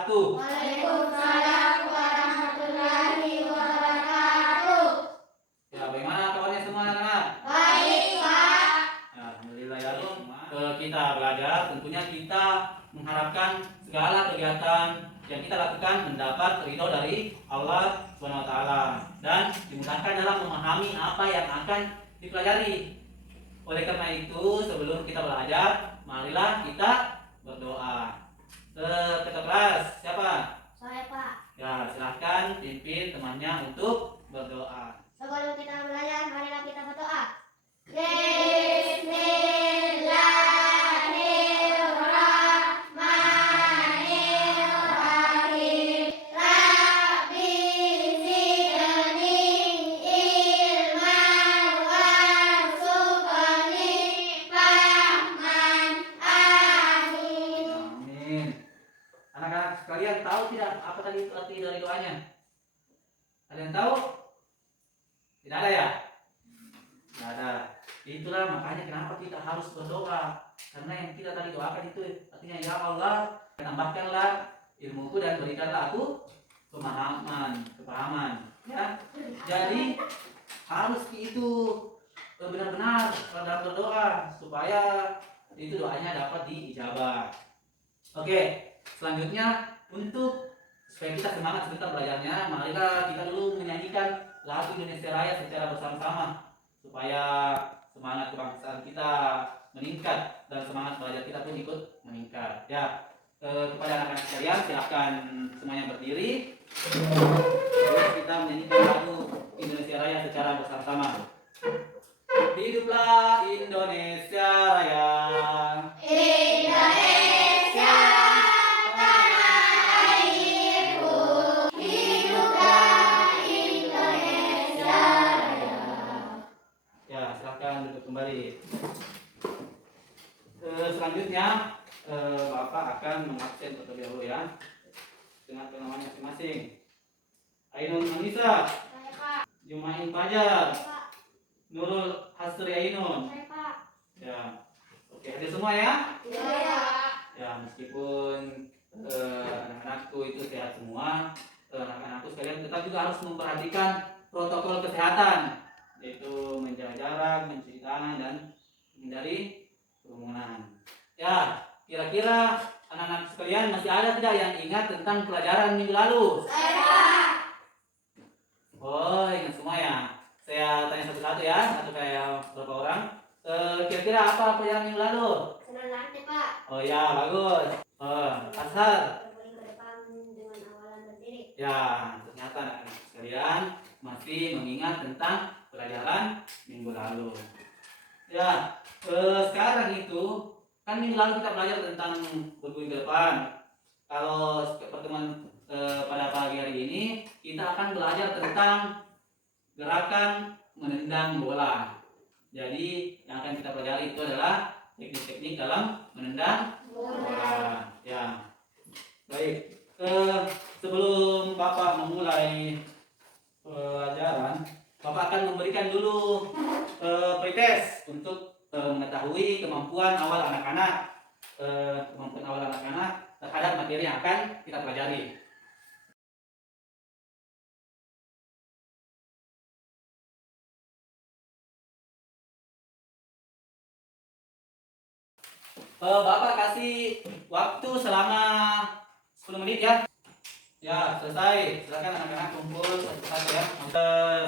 wabarakatuh. Waalaikumsalam warahmatullahi wabarakatuh. Ya, bagaimana kabarnya semua anak-anak? Baik, Pak. Ya, alhamdulillah ya. Kita belajar, tentunya kita mengharapkan segala kegiatan yang kita lakukan mendapat ridho dari Allah SWT dan dimudahkan dalam memahami apa yang akan dipelajari. Oleh karena itu, sebelum kita belajar, marilah kita berdoa. Ketua kelas, siapa? Saya, Pak. Ya, silahkan pimpin temannya untuk berdoa. Sebelum kita belajar, marilah kita berdoa. Bismillahirrahmanirrahim. Rabbi zidni ilman warzuqni fahman. Amin. Amin. Anak-anak sekalian tahu tidak apa tadi arti dari doanya? Ada yang tahu? Tidak ada ya? Tidak ada. Itulah makanya kenapa kita harus berdoa. Karena yang kita tadi doakan itu artinya, ya Allah, tambahkanlah ilmuku dan berikanlah aku kepahaman. Ya. Jadi harus itu benar-benar dalam berdoa supaya itu doanya dapat diijabah. Oke, selanjutnya untuk supaya kita semangat sebentar belajarnya, marilah kita dulu menyanyikan lagu Indonesia Raya secara bersama-sama supaya semangat kebangsaan kita meningkat dan semangat belajar kita pun ikut meningkat. Ya, kepada anak-anak sekalian silakan semuanya berdiri. Terus kita menyanyikan lagu Indonesia Raya secara bersama-sama. Hiduplah Indonesia Raya. Indonesia tanah airku, hiduplah Indonesia Raya. Ya, silakan duduk kembali. Selanjutnya Bapak akan mengabsen terlebih dahulu ya dengan penamaan masing-masing. Ainun Anissa, Saya, Pak. Jumain Fajar, Saya, Pak. Nurul Hasri Ainun. Saya, Pak. Ya, oke, hadir semua ya. Iya. Ya, meskipun anak-anakku itu sehat semua, anak-anakku sekalian tetap juga harus memperhatikan protokol kesehatan, yaitu menjaga jarak, mencuci tangan, dan menghindari kerumunan. Ya, kira-kira anak-anak sekalian masih ada tidak yang ingat tentang pelajaran minggu lalu? Saya, Pak. Oh, ingat semua ya. Saya tanya satu-satu ya, satu kayak beberapa orang. Kira-kira apa pelajaran minggu lalu? Senang nanti, Pak. Oh ya, bagus. Ashar. Berbaring ke depan dengan awalan berdiri. Ya, ternyata anak-anak sekalian masih mengingat tentang pelajaran minggu lalu. Ya, sekarang itu kan minggu lalu kita belajar tentang berguling ke depan. Kalau pertemuan pada pagi hari ini kita akan belajar tentang gerakan menendang bola. Jadi yang akan kita pelajari itu adalah teknik-teknik dalam menendang bola. Ya, baik. Sebelum Bapak memulai pelajaran, Bapak akan memberikan dulu pretest untuk mengetahui kemampuan awal anak-anak terhadap materi yang akan kita pelajari. Bapak kasih waktu selama 10 menit ya. Ya, selesai. Silakan anak-anak kumpul satu-satu ya.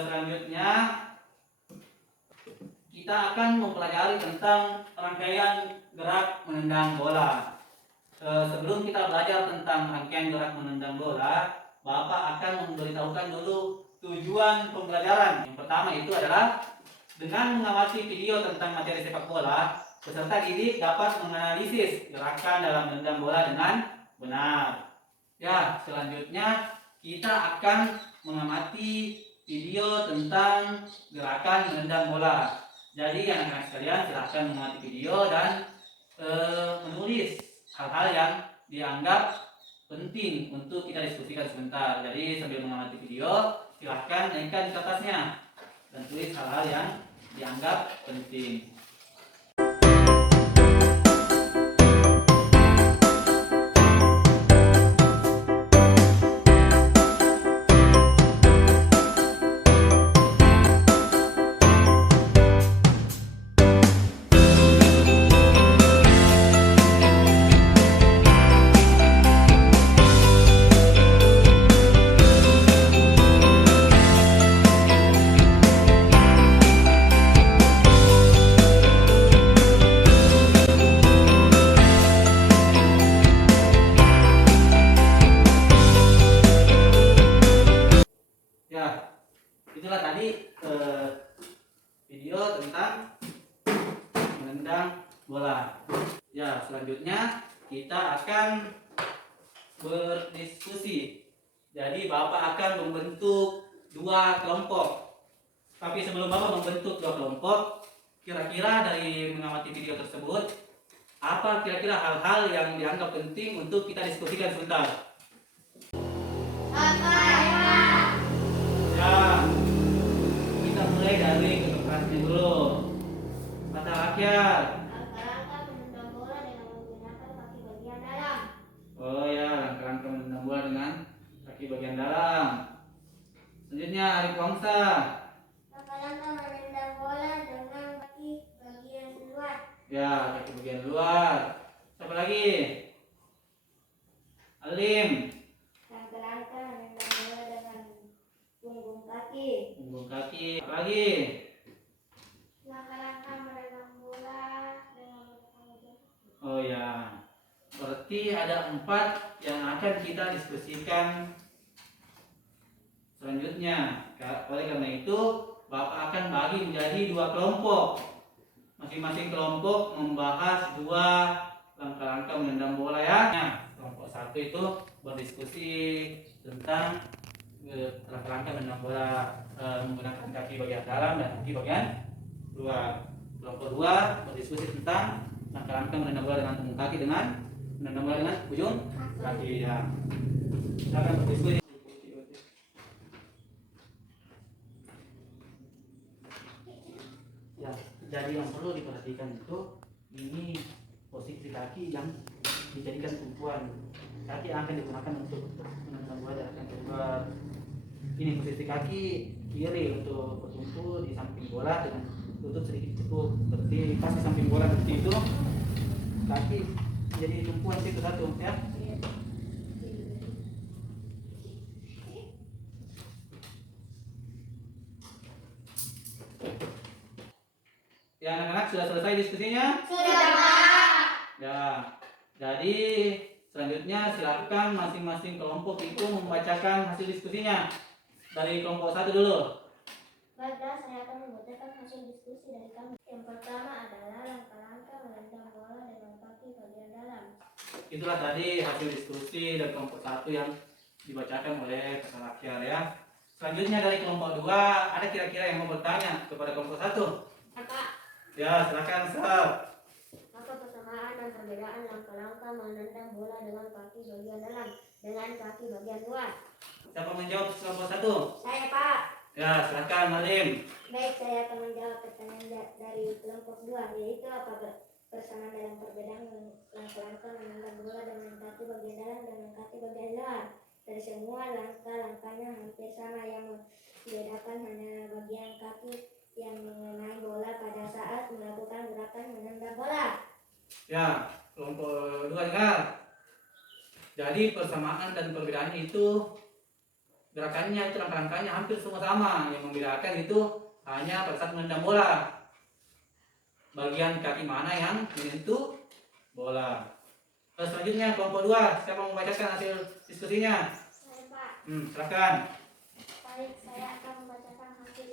Selanjutnya kita akan mempelajari tentang rangkaian gerak menendang bola. Sebelum kita belajar tentang rangkaian gerak menendang bola, Bapak akan memberitahukan dulu tujuan pembelajaran. Yang pertama itu adalah dengan mengamati video tentang materi sepak bola, peserta didik dapat menganalisis gerakan dalam menendang bola dengan benar. Ya, selanjutnya kita akan mengamati video tentang gerakan menendang bola. Jadi anak-anak sekalian silahkan mengamati video dan menulis hal-hal yang dianggap penting untuk kita diskusikan sebentar. Jadi sambil mengamati video, silahkan naikkan di kertasnya dan tulis hal-hal yang dianggap penting. Ya, selanjutnya kita akan berdiskusi. Jadi Bapak akan membentuk dua kelompok. Tapi sebelum Bapak membentuk dua kelompok, kira-kira dari mengamati video tersebut, apa kira-kira hal-hal yang dianggap penting untuk kita diskusikan sebentar? Ya, kita mulai dari kelompoknya dulu. Mata rakyat. Langkah-langkah menendang bola dengan menggunakan kaki bagian dalam. Oh ya, langkah-langkah menendang bola dengan kaki bagian dalam. Selanjutnya Ari Wangsa. Langkah-langkah menendang bola dengan kaki bagian luar. Ya, kaki bagian luar. Siapa lagi? Alim. Langkah-langkah menendang bola dengan punggung kaki. Punggung kaki. Apa lagi? Langkah-langkah menendang bola dengan menggunakan bagian kaki. Oh ya, berarti ada 4 yang akan kita diskusikan selanjutnya. Oleh karena itu, Bapak akan bagi menjadi 2 kelompok. Masing-masing kelompok membahas 2 langkah-langkah menendang bola ya. Nah, kelompok 1 itu berdiskusi tentang langkah-langkah menendang bola menggunakan kaki bagian dalam dan kaki bagian luar. Kelompok 2 berdiskusi tentang langkah-langkah menendang bola dengan punggung kaki dengan menendang bola dengan ujung kaki ya. Kita akan berdiskusi. Ya, jadi yang perlu diperhatikan itu ini posisi kaki yang dijadikan tumpuan. Kaki yang akan digunakan untuk menendang bola jarak keluar. Ini posisi kaki kiri untuk bertumpu di samping bola dengan lutut sedikit cukup. Berarti pas di samping bola seperti itu, kaki jadi tumpuan situ satu ya. Ya anak-anak sudah selesai diskusinya? Sudah, Pak. Ya, jadi selanjutnya silakan masing-masing kelompok itu membacakan hasil diskusinya. Dari kelompok 1 dulu. Baiklah, saya akan membacakan hasil diskusi dari kami. Yang pertama adalah langkah-langkah menendang bola dengan kaki bagian dalam. Itulah tadi hasil diskusi dari kelompok 1 yang dibacakan oleh Kak Akyar ya. Selanjutnya dari kelompok 2, ada kira-kira yang mau bertanya kepada kelompok 1? Apa? Ya, silakan Sar. Apa persamaan dan perbedaan langkah-langkah menendang bola dengan kaki bagian dalam dengan kaki bagian luar? Siapa menjawab kelompok 1? Saya, Pak. Ya, silakan Malim. Baik, saya akan menjawab pertanyaan dari kelompok 2, yaitu apa persamaan dalam perbedaan langkah-langkah menendang bola dengan kaki bagian dalam dengan kaki bagian luar? Dari semua langkah-langkahnya hampir sama, yang membedakan hanya bagian kaki yang mengenai bola pada saat melakukan gerakan menendang bola. Ya, kelompok 2 dengar. Jadi persamaan dan perbedaan itu gerakannya itu langkah-langkahnya hampir semua sama. Yang membedakan itu hanya pada saat menendang bola. Bagian kaki mana yang menyentuh bola. Selanjutnya kelompok 2, siapa mau membacakan hasil diskusinya? Saya, Pak. Silakan. Baik, saya akan membacakan hasil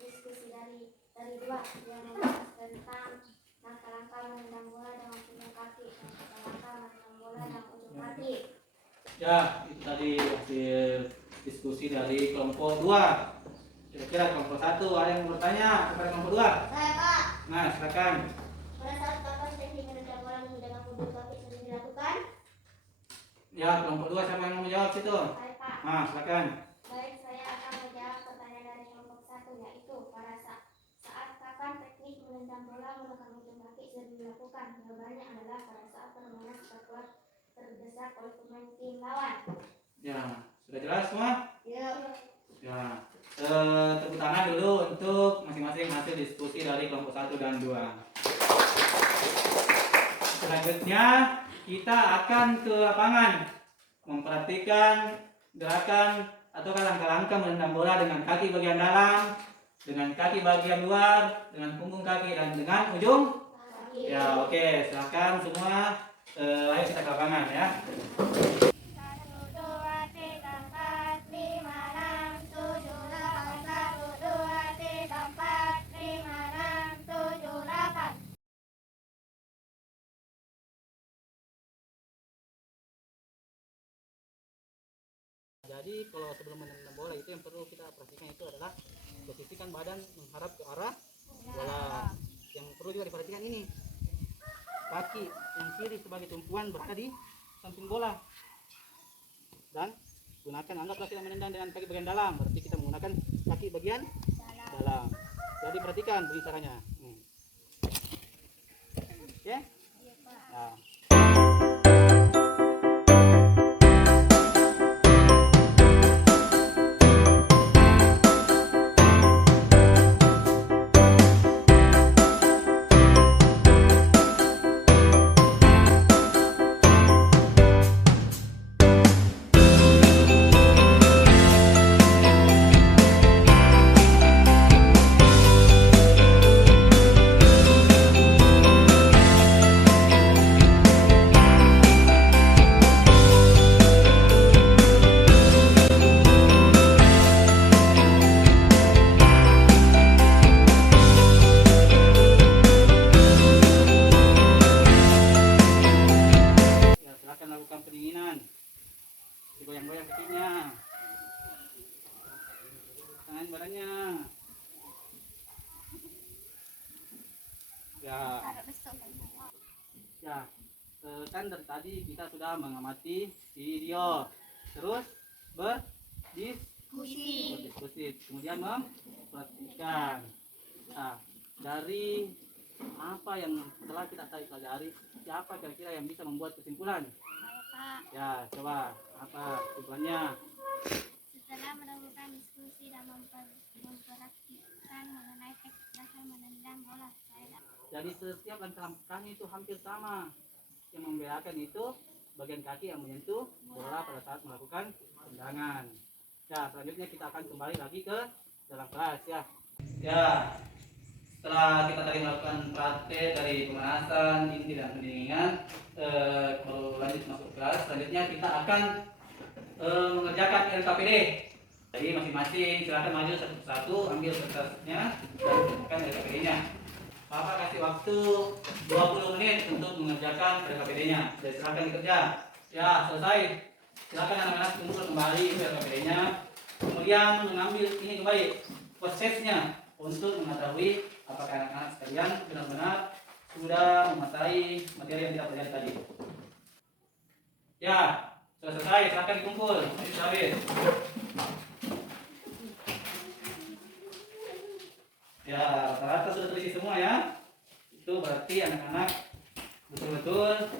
diskusi dari 2 yang membahas tentang langkah-langkah menendang bola dengan ujung kaki dan langkah-langkah menendang bola dengan ujung kaki. Ya, itu tadi hasil diskusi dari kelompok 2. Kira-kira kelompok 1 ada yang mau bertanya kepada kelompok 2? Saya, Pak. Nah, silakan. Pada saat kapan teknik menendang bola menggunakan ujung kaki sering dilakukan? Ya, kelompok 2 siapa yang mau menjawab situ? Saya, Pak. Nah, silakan. Baik, saya akan menjawab pertanyaan dari kelompok 1, yaitu pada saat kapan teknik menendang bola menggunakan ujung kaki sering dilakukan? Jawabannya adalah pada saat permainan sepak bola terdesak oleh pemain tim lawan. Ya, sudah jelas semua? Ya. Ya, tepuk tangan dulu untuk masing-masing hasil diskusi dari kelompok 1 dan 2. Selanjutnya kita akan ke lapangan memperhatikan gerakan atau langkah-langkah menendang bola dengan kaki bagian dalam, dengan kaki bagian luar, dengan punggung kaki dan dengan ujung. Ya, oke, silakan semua. Ayo kita ke lapangan ya. Jadi kalau sebelum menendang bola itu yang perlu kita perhatikan itu adalah posisikan badan menghadap ke arah bola. Yang perlu juga diperhatikan ini, kaki yang kiri sebagai tumpuan berada di samping bola, dan anggaplah kita menendang dengan kaki bagian dalam, berarti kita menggunakan kaki bagian dalam. Jadi perhatikan begini caranya. Oke? Nah. Lakukan pendinginan, digoyang-goyang kakinya, tangan badannya. Kan dari tadi kita sudah mengamati video, terus berdiskusi, kemudian memperhatikan. Nah, dari apa yang telah kita pelajari, siapa kira-kira yang bisa membuat kesimpulan? Ya, coba apa kesimpulannya? Setelah melakukan diskusi dan memperhatikan mengenai teknik dasar menendang bola, jadi setiap langkah-langkahnya itu hampir sama. Yang membedakan itu bagian kaki yang menyentuh bola pada saat melakukan tendangan. Ya, selanjutnya kita akan kembali lagi ke dalam kelas ya. Ya, setelah kita tadi melakukan praktek dari pemanasan, inti dan pendinginan, baru lanjut masuk kelas. Selanjutnya kita akan mengerjakan LKPD. Jadi masing-masing silakan maju satu-satu, ambil kertasnya dan kerjakan LKPD-nya. Bapak kasih waktu 20 menit untuk mengerjakan LKPD-nya. Jadi silakan dikerja. Ya, selesai. Silakan anak-anak kumpul kembali ke LKPD-nya. Kemudian mengambil ini kembali prosesnya untuk mengetahui apakah anak-anak sekalian benar-benar sudah menguasai materi yang kita pelajari tadi. Ya, sudah selesai. Silakan dikumpul. Ini sudah habis. Ya, rata-rata sudah terisi semua ya. Itu berarti anak-anak betul-betul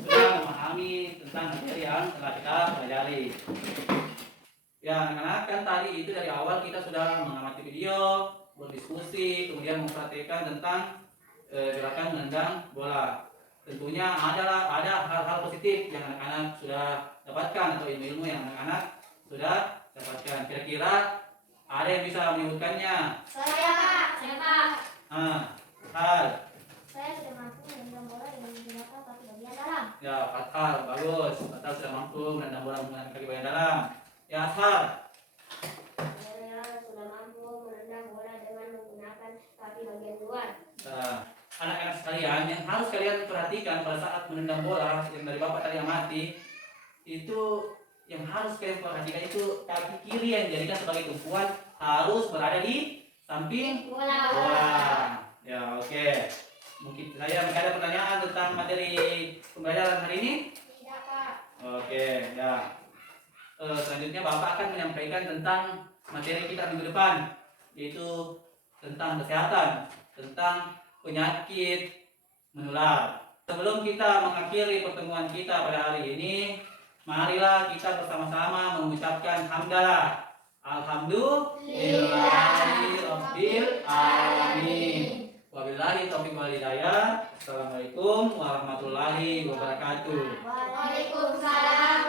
sudah memahami tentang materi yang telah kita pelajari. Ya, anak-anak kan tadi itu dari awal kita sudah mengamati video, berdiskusi, kemudian memperhatikan tentang gerakan menendang bola. Tentunya ada hal-hal positif yang anak-anak sudah dapatkan atau ilmu-ilmu yang anak-anak sudah dapatkan. Kira-kira ada yang bisa menyebutkannya? Saya Pak. Hal. Saya sudah mampu menendang bola dengan menggunakan kaki bagian dalam. Ya, Fathal, bagus. Fathal sudah mampu menendang bola menggunakan kaki bagian dalam. Ya, Ashar. Saya sudah mampu menendang bola dengan menggunakan kaki bagian luar. Nah, anak-anak sekalian, yang harus kalian perhatikan pada saat menendang bola yang dari Bapak tadi amati, itu yang harus kalian perhatikan itu kaki kiri yang dijadikan sebagai tumpuan harus berada di samping bola. Ya, oke. Mungkin saya ada pertanyaan tentang materi pembelajaran hari ini? Tidak, Pak. Oke, ya. Selanjutnya Bapak akan menyampaikan tentang materi kita minggu depan, yaitu tentang kesehatan, tentang penyakit menular. Sebelum kita mengakhiri pertemuan kita pada hari ini, marilah kita bersama-sama mengucapkan hamdalah. Alhamdulillahirabbil alamin. Wabillahi taufiq wal hidayah. Assalamualaikum warahmatullahi wabarakatuh. Waalaikumsalam.